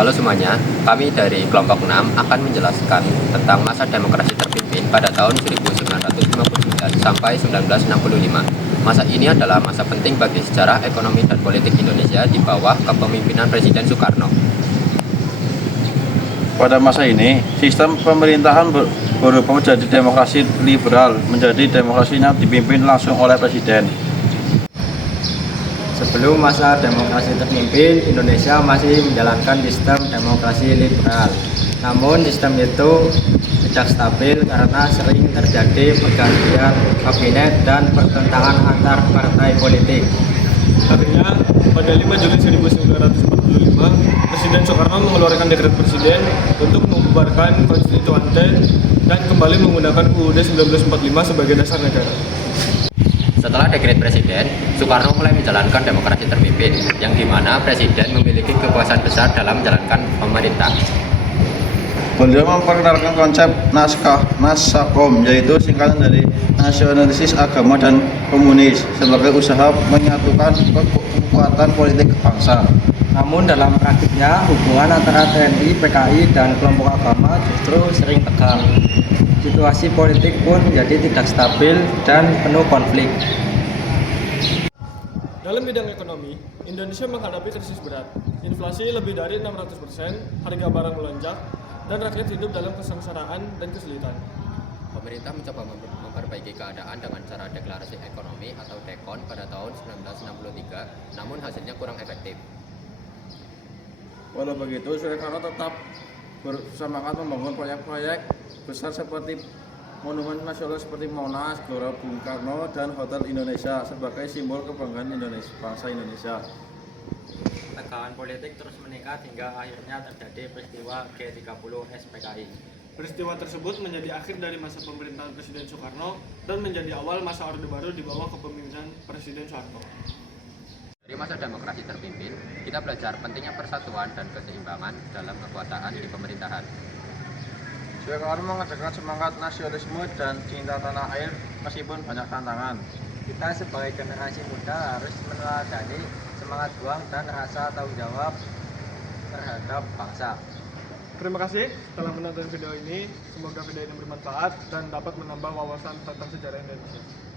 Halo semuanya, kami dari kelompok 6 akan menjelaskan tentang masa demokrasi terpimpin pada tahun 1959 sampai 1965. Masa ini adalah masa penting bagi sejarah ekonomi dan politik Indonesia di bawah kepemimpinan Presiden Soekarno. Pada masa ini, sistem pemerintahan berubah menjadi demokrasi liberal, menjadi demokrasinya dipimpin langsung oleh Presiden. Sebelum masa demokrasi terpimpin, Indonesia masih menjalankan sistem demokrasi liberal. Namun sistem itu tidak stabil karena sering terjadi pergantian kabinet dan pertentangan antar partai politik. Akhirnya, pada 5 Juli 1945, Presiden Soekarno mengeluarkan dekret presiden untuk membubarkan konstituante dan kembali menggunakan UUD 1945 sebagai dasar negara. Setelah dekret Presiden, Soekarno mulai menjalankan demokrasi terpimpin, yang dimana Presiden memiliki kekuasaan besar dalam menjalankan pemerintah. Beliau memperkenalkan konsep Nasakom, yaitu singkatan dari nasionalisis agama dan komunis, sebagai usaha menyatukan kekuatan politik bangsa. Namun dalam praktiknya, hubungan antara TNI, PKI, dan kelompok agama justru sering tegang. Situasi politik pun menjadi tidak stabil dan penuh konflik. Dalam bidang ekonomi, Indonesia menghadapi krisis berat. Inflasi lebih dari 600%, harga barang melonjak, dan rakyat hidup dalam kesengsaraan dan kesulitan. Pemerintah mencoba memperbaiki keadaan dengan cara deklarasi ekonomi atau DEKON pada tahun 1963, namun hasilnya kurang efektif. Walau begitu, Soekarno tetap bersemangat membangun proyek-proyek besar seperti monumen nasional seperti Monas, Gelora Bung Karno, dan Hotel Indonesia sebagai simbol kebanggaan Indonesia, bangsa Indonesia. Tegangan politik terus meningkat hingga akhirnya terjadi peristiwa G30 SPKI. Peristiwa tersebut menjadi akhir dari masa pemerintahan Presiden Soekarno dan menjadi awal masa Orde Baru di bawah kepemimpinan Presiden Soeharto. Dari masa demokrasi terpimpin, kita belajar pentingnya persatuan dan keseimbangan dalam kekuasaan di pemerintahan. Soekarno mengajarkan semangat nasionalisme dan cinta tanah air meskipun banyak tantangan. Kita sebagai generasi muda harus meneladani semangat juang dan rasa tanggung jawab terhadap bangsa. Terima kasih telah menonton video ini. Semoga video ini bermanfaat dan dapat menambah wawasan tentang sejarah Indonesia.